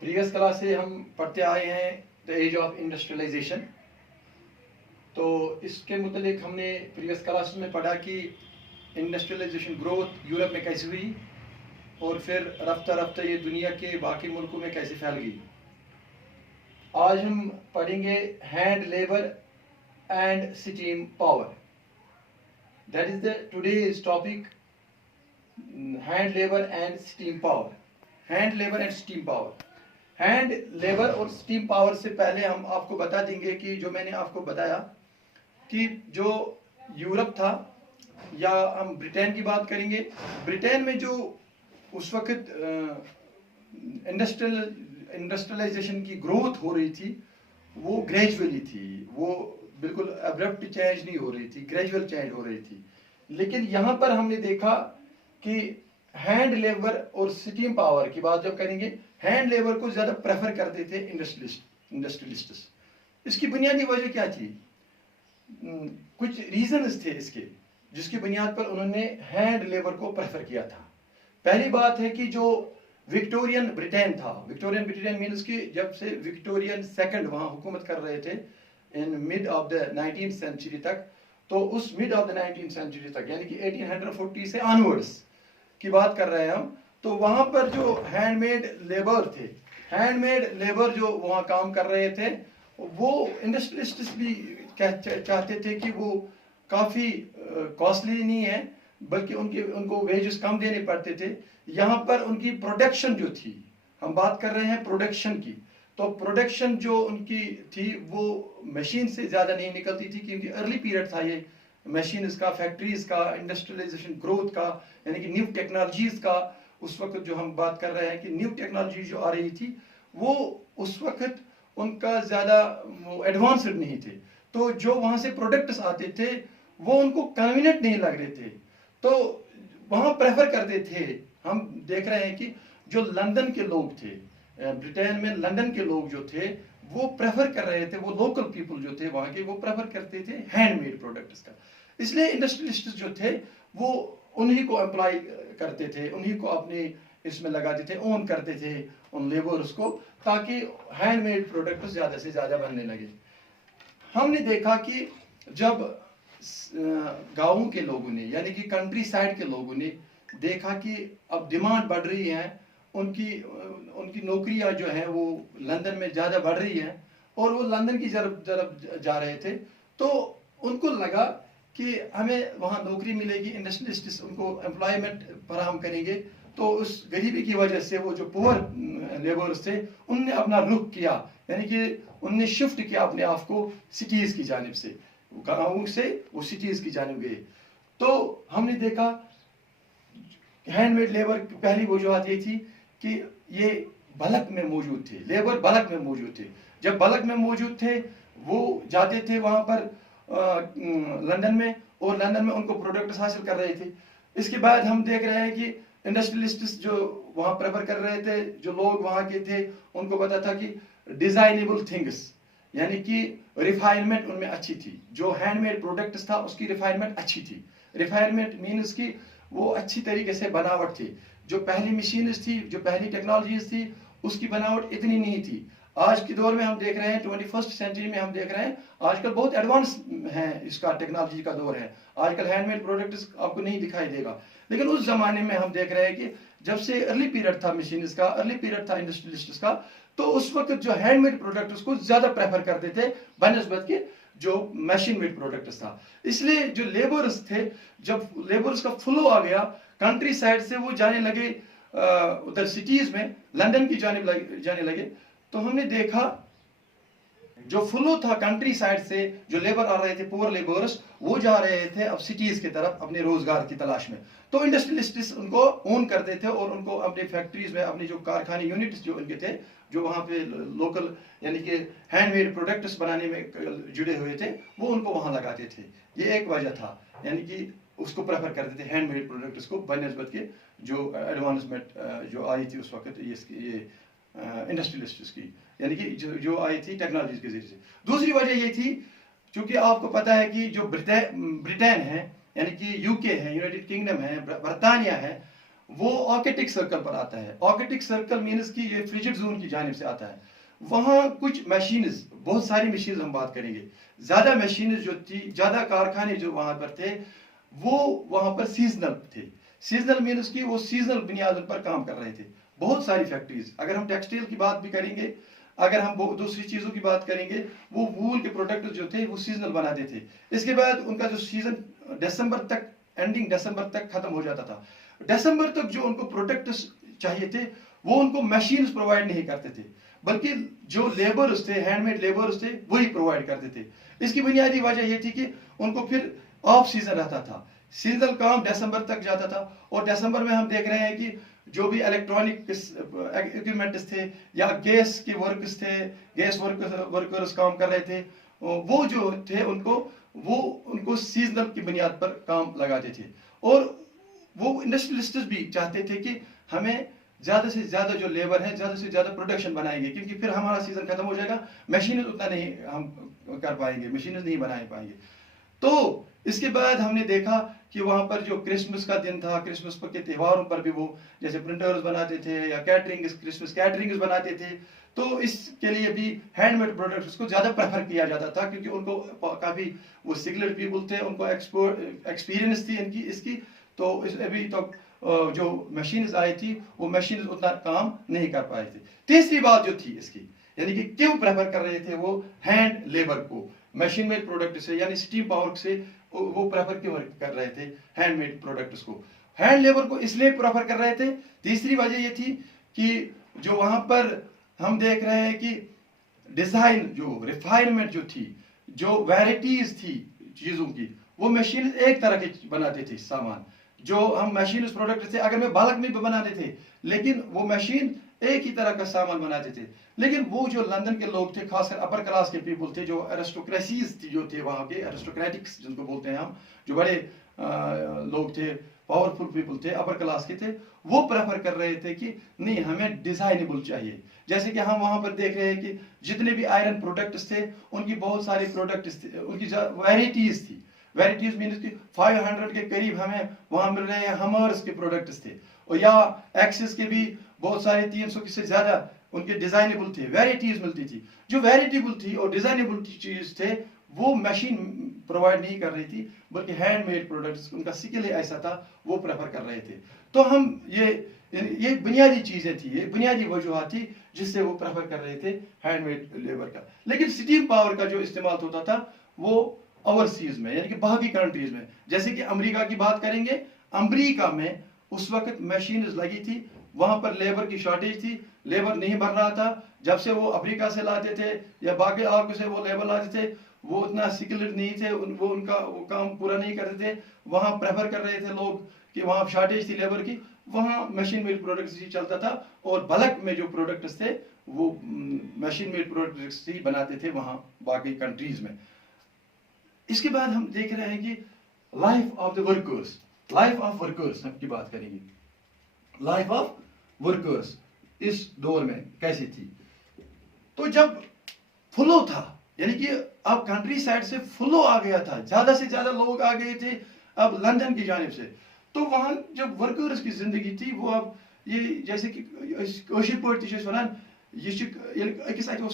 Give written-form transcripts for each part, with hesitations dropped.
Previous class से हम पढ़ते आए हैं द एज ऑफ इंडस्ट्रियलाइजेशन। तो इसके मुतालिक हमने प्रीवियस क्लास में पढ़ा कि इंडस्ट्रियलाइजेशन ग्रोथ यूरोप में कैसे हुई और फिर रफ्ता रफ्ता ये दुनिया के बाकी मुल्कों में कैसे फैल गई। आज हम पढ़ेंगे hand labour and steam power. That is the today's topic, hand labour and steam power. Hand labour and steam power. Hand labour और स्टीम पावर से पहले हम आपको बता देंगे कि जो मैंने आपको बताया कि जो यूरोप था, या हम ब्रिटेन की बात करेंगे, ब्रिटेन में जो उस वक्त इंडस्ट्रियलाइजेशन की ग्रोथ हो रही थी वो ग्रेजुअली थी, वो बिल्कुल अब्रप्ट चेंज नहीं हो रही थी, ग्रेजुअल चेंज हो रही थी। लेकिन यहाँ पर हमने देखा कि हैंड लेबर और स्टीम पावर की बात जब करेंगे, हैंड लेबर को ज्यादा प्रेफर करते थे इंडस्ट्रियलिस्ट्स। इसकी बुनियादी वजह क्या थी? कुछ रीजंस थे इसके जिसकी बुनियाद पर उन्होंने हैंड लेबर को प्रेफर किया था। पहली बात है कि जो विक्टोरियन ब्रिटेन था, विक्टोरियन ब्रिटेन मीन्स कि जब से विक्टोरियन सेकंड वहां हुकूमत कर रहे थे in mid of the 19th century तक, तो उस mid of the 19th century तक यानी कि 1840 से ऑनवर्ड्स की बात कर रहे हैं हम, तो वहां पर जो हैंडमेड लेबर थे, हैंडमेड लेबर जो वहां काम कर रहे थे, वो इंडस्ट्रियलिस्ट्स भी चाहते थे कि वो काफी कॉस्टली नहीं है, बल्कि उनको वेजेस कम देने पड़ते थे। यहाँ पर उनकी प्रोडक्शन जो थी, हम बात कर रहे हैं प्रोडक्शन की, तो प्रोडक्शन जो उनकी थी वो मशीन से ज्यादा नहीं निकलती थी, क्योंकि अर्ली पीरियड था ये मशीन का, फैक्ट्रीज का, इंडस्ट्रियलाइजेशन ग्रोथ का, यानी कि न्यू टेक्नोलॉजीज का। उस वक्त जो हम बात कर रहे हैं कि न्यू टेक्नोलॉजी जो आ रही थी वो उस वक्त उनका ज्यादा एडवांस्ड नहीं थे, तो जो वहां से प्रोडक्ट्स आते थे वो उनको कन्वीनियंट नहीं लग रहे थे, तो वहां प्रेफर करते थे। हम देख रहे हैं कि जो लंदन के लोग थे, ब्रिटेन में लंदन के लोग जो थे वो प्रेफर कर रहे थे, वो लोकल पीपल जो थे वहां के, वो प्रेफर करते थे हैंडमेड प्रोडक्ट्स का। इसलिए इंडस्ट्रियलिस्ट जो थे वो उन्हीं को एम्प्लॉय करते थे, उन्हीं को अपने इसमें लगाते थे, ओन करते थे उन लेबर्स को, ताकि हैंडमेड प्रोडक्ट ज्यादा से ज्यादा बनने लगे। हमने देखा कि जब गांवों के लोगों ने, यानी कि कंट्री साइड के लोगों ने देखा कि अब डिमांड बढ़ रही है, उनकी नौकरियां जो है वो लंदन में ज्यादा बढ़ रही है और वो लंदन की तरफ जा रहे थे, तो उनको लगा कि हमें वहां नौकरी मिलेगी, इंडस्ट्रियलिस्ट उनको एम्प्लॉयमेंट फराहम करेंगे। तो उस गरीबी की वजह से वो जो पुअर लेबर्स थे उनने अपना रुख किया, यानी कि उनने शिफ्ट किया अपने आप को सिटीज की जानिब से, गाँवों से वो सिटीज की जानिब गए। तो हमने देखा हैंडमेड लेबर की पहली वजूहत ये थी कि ये बल्क में मौजूद थे, लेबर बल्क में मौजूद थे। जब बल्क में मौजूद थे वो जाते थे वहां पर लंदन में, और लंदन में उनको प्रोडक्ट्स हासिल कर रहे थे। इसके बाद हम देख रहे हैं कि इंडस्ट्रियलिस्ट्स जो वहां प्रेफर कर रहे थे, जो लोग वहां के थे, उनको पता था कि डिजाइनेबल थिंग्स, यानी कि रिफाइनमेंट उनमें अच्छी थी। जो हैंडमेड प्रोडक्ट्स था उसकी रिफाइनमेंट अच्छी थी। रिफाइनमेंट मीन्स की वो अच्छी तरीके से बनावट थी। जो पहली मशीन थी, जो पहली टेक्नोलॉजीज थी, उसकी बनावट इतनी नहीं थी। आज के दौर में हम देख रहे हैं, 21st सेंचुरी में हम देख रहे हैं, आजकल बहुत एडवांस है, इसका टेक्नोलॉजी का दौर है। आजकल हैंडमेड प्रोडक्ट्स आपको नहीं दिखाई देगा, लेकिन उस जमाने में हम देख रहे हैं कि जब से अर्ली पीरियड था मशीन का, अर्ली पीरियड था इंडस्ट्रियलिस्ट्स का, तो उस वक्त जो हैंडमेड प्रोडक्ट्स को ज्यादा प्रेफर करते थे बनस्बत के जो मशीन मेड प्रोडक्ट्स था। इसलिए जो लेबर्स थे, जब लेबर्स का फ्लो आ गया कंट्री साइड से, वो जाने लगे उधर सिटीज में, लंदन की जाने लगे। तो हमने देखा जो फ्लो था कंट्री साइड से, जो लेबर आ रहे थे, पुअर लेबर्स, वो जा रहे थे अब सिटीज की तरफ अपने रोजगार की तलाश में। तो इंडस्ट्रियलिस्ट्स उनको ओन करते थे और उनको अपने फैक्ट्रीज में, अपने जो कारखाने यूनिट्स जो उनके थे, जो वहां पे लोकल यानी कि हैंडमेड प्रोडक्ट्स बनाने में जुड़े हुए थे, वो उनको वहां लगाते थे। ये एक वजह था, यानी कि उसको प्रेफर करते थे हैंडमेड प्रोडक्ट्स को बनस्बत के जो एडवांसमेंट जो आई थी उस वक्त ये इंडस्ट्रियलिस्ट्स की, यानी कि जो आई थी टेक्नोलॉजी के जरिए से। दूसरी वजह ये थी, क्योंकि आपको पता है कि जो ब्रिटेन है, यानी कि यूके है, यूनाइटेड किंगडम है, बरतानिया है, वो आर्कटिक सर्कल पर आता है। आर्कटिक सर्कल मीन्स कि ये फ्रिजिड जोन की जानिब से आता है। वहाँ कुछ मशीन्स, बहुत सारी मशीन्स हम बात करेंगे, ज़्यादा मशीन्स जो थी, ज़्यादा कारखाने जो वहाँ पर थे, वो वहाँ पर सीजनल थे। सीजनल मीन्स कि वो सीजनल बुनियादों पर काम कर रहे थे। बहुत सारी फैक्ट्रीज, अगर हम टेक्सटाइल की बात भी करेंगे, अगर हम दूसरी चीज़ों की बात करेंगे, वो वूल के प्रोडक्ट जो थे वो सीजनल बनाते थे। इसके बाद उनका जो सीजन दिसंबर तक, एंडिंग दिसंबर तक खत्म हो जाता था। दिसंबर तक जो उनको प्रोडक्ट्स चाहिए थे वो उनको मशीन्स प्रोवाइड नहीं करते थे, बल्कि जो लेबर्स थे, हैंडमेड लेबर्स थे, वही प्रोवाइड करते थे। इसकी बुनियादी वजह यह थी कि उनको फिर ऑफ सीजन रहता था, सीजनल काम दिसंबर तक जाता था। और दिसंबर में हम देख रहे हैं कि जो भी इलेक्ट्रॉनिक इक्विपमेंट्स थे या गैस के वर्कर्स थे, गैस वर्कर्स काम कर रहे थे, वो जो थे उनको सीजनल की बुनियाद पर काम लगाते थे। और वो इंडस्ट्रियलिस्ट भी चाहते थे कि हमें ज्यादा से ज्यादा जो लेबर है ज्यादा से ज्यादा प्रोडक्शन बनाएंगे, क्योंकि फिर हमारा सीजन खत्म हो जाएगा, मशीनें उतना नहीं हम कर पाएंगे, मशीनें नहीं बना पाएंगे। तो इसके बाद हमने देखा कि वहां पर जो क्रिसमस का दिन था, क्रिसमस के त्योहारों पर भी वो जैसे प्रिंटर्स बनाते थे या क्रिसमस कैटरिंग्स बनाते थे। तो इसके लिए भी हैंडमेड प्रोडक्ट्स को ज्यादा प्रेफर किया जाता था, क्योंकि उनको काफी वो सिग्नेट पीपल थे, उनको एक्सपीरियंस थी इनकी इसकी। तो अभी तो जो मशीन्स आई थी वो मशीन्स उतना काम नहीं कर पाए थे। तीसरी बात जो थी इसकी, यानी कि क्यों प्रेफर कर रहे थे वो हैंड लेबर को मशीन मेड प्रोडक्ट से, यानी स्टीम पावर से वो प्रेफर क्यों कर रहे थे हैंडमेड प्रोडक्ट्स को, हैंड लेबर को इसलिए प्रेफर कर रहे थे। तीसरी वजह ये थी कि जो वहां पर हम देख रहे हैं कि डिजाइन, जो रिफाइनमेंट जो थी, जो वैराइटीज थी चीजों की, वो मशीन एक तरह के बनाते थे सामान। जो हम मशीन प्रोडक्ट थे, अगर मैं बालक में भी बनाते थे, लेकिन वो मशीन एक ही तरह का सामान बनाते थे। लेकिन वो जो लंदन के लोग थे, खासकर अपर क्लास के पीपल थे, जो एरिस्टोक्रेसीज थी जो थे वहां के, एरिस्टोक्रेटिक्स जिनको बोलते हैं हम, जो बड़े लोग थे, पावरफुल पीपल थे, अपर क्लास के थे, वो प्रेफर कर रहे थे कि नहीं, हमें डिजाइनेबल चाहिए। जैसे कि हम वहां पर देख रहे हैं कि जितने भी आयरन प्रोडक्ट्स थे, उनकी बहुत सारे प्रोडक्ट्स थे, उनकी वेराइटीज थी। वेराइटीज मीन्स कि 500 के करीब हमें वहां मिल रहे हैं हमर्स के प्रोडक्ट्स थे, और या एक्सिस के भी बहुत सारे 300 से ज्यादा उनके डिजाइनेबल थे, वेराइटीज मिलती थी। जो वेराइटेबल थी और डिजाइनेबल चीज थे वो मशीन प्रोवाइड नहीं कर रही थी, बल्कि हैंडमेड प्रोडक्ट्स, उनका स्किल ही ऐसा था, वो प्रेफर कर रहे थे। तो हम ये बुनियादी चीजें थी, ये बुनियादी वजूहत थी जिससे वो प्रेफर कर रहे थे हैंडमेड लेबर का। लेकिन स्टीम पावर का जो इस्तेमाल होता था वो ओवरसीज में, यानी कि बाहरी कंट्रीज में, जैसे कि अमेरिका की बात करेंगे, अमेरिका में उस वक्त मशीन लगी थी, वहां पर लेबर की शॉर्टेज थी, लेबर नहीं बन रहा था। जब से वो अफ्रीका से लाते थे या बाकी आर्क से वो लेबर लाते थे, वो उतना स्किल्ड नहीं थे, वो उनका वो काम पूरा नहीं करते थे। वहां प्रेफर कर रहे थे लोग कि वहां शॉर्टेज थी लेबर की, वहां मशीन मेड प्रोडक्ट्स ही चलता था, और बल्क में जो प्रोडक्ट्स थे वो मशीन मेड प्रोडक्ट्स ही बनाते थे वहां बाकी कंट्रीज में। इसके बाद हम देख रहे हैं कि life of the workers, life of workers की बात करेंगे। लाइफ ऑफ वर्कर्स इस दौर में कैसी थी। तो जब फ्लो था, यानी कि अब कंट्री साइड से फ्लो आ गया था, ज्यादा से ज्यादा लोग आ गए थे अब लंदन की जानिब से, तो वहां जब वर्कर्स की जिंदगी थी वो अब ये जैसे कि वन ये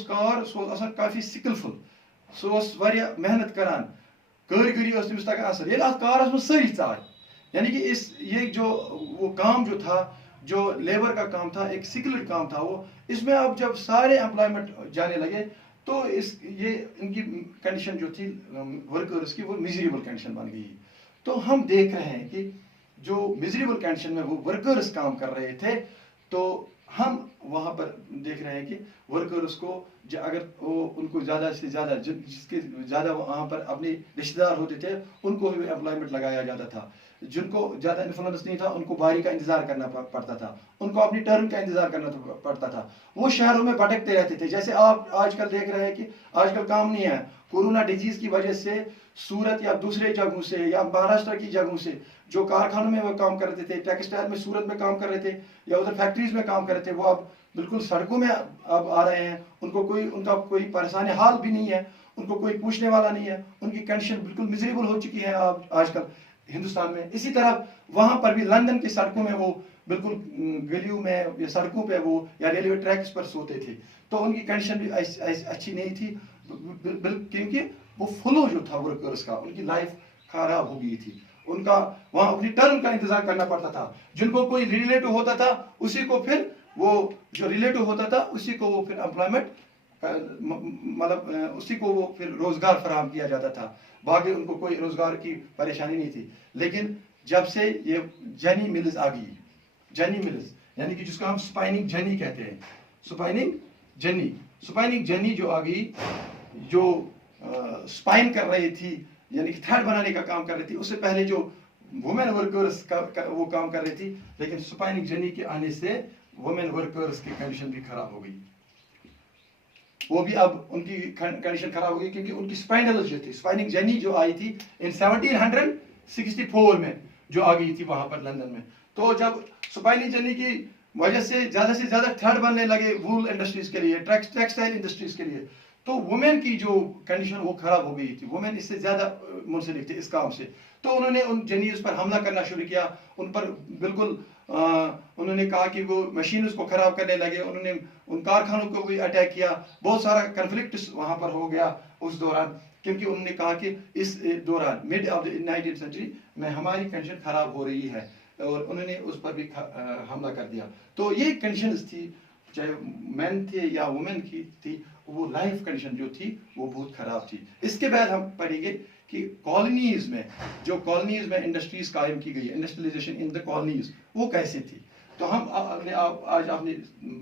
कार सो काफी स्किलफुल, सो मेहनत करान, कारीगरी तमिस तक असर, ये कारस में सारी चाय, यानी कि इस ये जो वो काम जो था, जो लेबर का काम था, एक स्किल्ड काम था वो, इसमें अब जब सारे एम्प्लॉयमेंट जाने लगे तो ये इनकी कंडीशन जो थी वर्कर्स की, वो मिजरेबल कंडीशन बन गई। तो हम देख रहे हैं कि जो मिजरेबल कंडीशन में वो वर्कर्स काम कर रहे थे, तो हम वहां पर देख रहे हैं कि वर्कर्स को अगर वो उनको ज्यादा से ज्यादा जिसके ज्यादा वहां पर अपने रिश्तेदार होते थे उनको भी एम्प्लॉयमेंट लगाया जाता था, जिनको ज्यादा इन्फ्लुएंस नहीं था उनको बारी का इंतजार करना पड़ता था, उनको अपनी टर्न का इंतजार करना पड़ता था, वो शहरों में भटकते रहते थे। जैसे आप आजकल देख रहे हैं कि आजकल काम नहीं है, कोरोना डिजीज की वजह से सूरत या दूसरे जगहों से या महाराष्ट्र की जगहों से जो कारखानों में वो काम कर रहे थे, टेक्सटाइल में सूरत में काम कर रहे थे या उधर फैक्ट्रीज में काम कर रहे थे, वो अब बिल्कुल सड़कों में अब आ रहे हैं। उनका कोई परेशानी हाल भी नहीं है, उनको कोई पूछने वाला नहीं है, उनकी कंडीशन बिल्कुल मिजरेबल हो चुकी है आजकल हिंदुस्तान में। इसी तरह वहां पर भी लंदन की सड़कों में वो बिल्कुल गलियों में या सड़कों पे वो या रेलवे ट्रैक्स पर सोते थे, तो उनकी कंडीशन भी अच्छी नहीं थी, क्योंकि वो फ्लो जो था वर्कर्स का, उनकी लाइफ खराब हो गई थी। उनका वहां अपनी टर्न का इंतजार करना पड़ता था। जिनको कोई रिलेटिव होता था उसी को फिर वो जो रिलेटिव होता था उसी को वो फिर एम्प्लॉयमेंट मतलब उसी को वो फिर रोजगार फराहम किया जाता था। बाकी उनको कोई रोजगार की परेशानी नहीं थी। लेकिन जब से ये जनी मिल्स आ गई, जनी मिल्स यानी कि जिसको हम स्पाइनिंग जनी कहते हैं, स्पाइनिंग जनी जो आ गई, जो स्पाइन कर रही थी यानी कि थ्रेड बनाने का काम कर रही थी, उससे पहले जो वुमेन वर्कर्स वो काम कर रही थी, लेकिन स्पाइनिंग जनी के आने से वुमेन वर्कर्स की कंडीशन भी खराब हो गई। वो भी अब उनकी कंडीशन खराब हो गई क्योंकि उनकी स्पाइनल जो थी, स्पाइनिंग जनी जो आई थी इन 1764 में जो आ गई थी वहां पर लंदन में। तो जब स्पाइनिंग जनी की वजह से ज्यादा थ्रेड बनने लगे वूल इंडस्ट्रीज के लिए, टेक्सटाइल इंडस्ट्रीज के लिए, तो वुमेन की जो कंडीशन वो खराब हो गई थी। वुमेन इससे ज्यादा मुंसलिक थे इस काम से। तो उन्होंने उन जनीज पर हमला करना शुरू किया, उन पर बिल्कुल उन्होंने कहा कि वो मशीन को खराब करने लगे, उन्होंने उन कारखानों को भी अटैक किया। बहुत सारा कन्फ्लिक्ट वहां पर हो गया उस दौरान, क्योंकि उन्होंने कहा कि इस दौरान mid of the 19th century में हमारी कंडीशन खराब हो रही है, और उन्होंने उस पर भी हमला कर दिया। तो ये कंडीशन थी, चाहे मैन थे या वुमेन की थी, वो लाइफ कंडीशन जो थी वो बहुत खराब थी। इसके बाद हम पढ़ेंगे कि कॉलोनीज में इंडस्ट्रीज कायम की गई, इंडस्ट्रियलाइजेशन इन द कॉलोनीज वो कैसे थी। तो हम आज आपने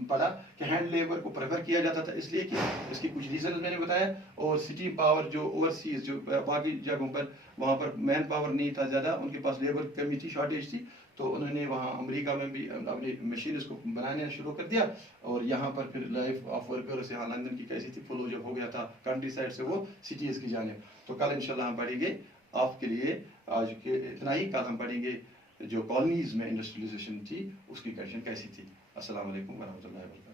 पढ़ा कि हैंड लेबर को प्रेफर किया जाता था, इसलिए कि इसकी कुछ रीजन मैंने बताया, और सिटी पावर जो ओवरसीज जो बाकी जगहों पर वहाँ पर मैन पावर नहीं था ज़्यादा, उनके पास लेबर कमी थी, शॉर्टेज थी। तो उन्होंने वहाँ अमेरिका में भी अपनी मशीन को बनाने शुरू कर दिया, और यहाँ पर फिर लाइफ ऑफ वर्कर्स यहाँ लंदन की कैसी थी, फ्लो जब हो गया था कंट्री साइड से वो सिटीज़ की जाने। तो कल इंशाल्लाह हम पढ़ेंगे, आपके लिए आज के इतना ही। कल हम पढ़ेंगे जो कॉलोनीज में इंडस्ट्रियलाइजेशन थी उसकी कंडीशन कैसी थी। अस्सलाम वालेकुम वरहमतुल्लाहि वबरकातुहू।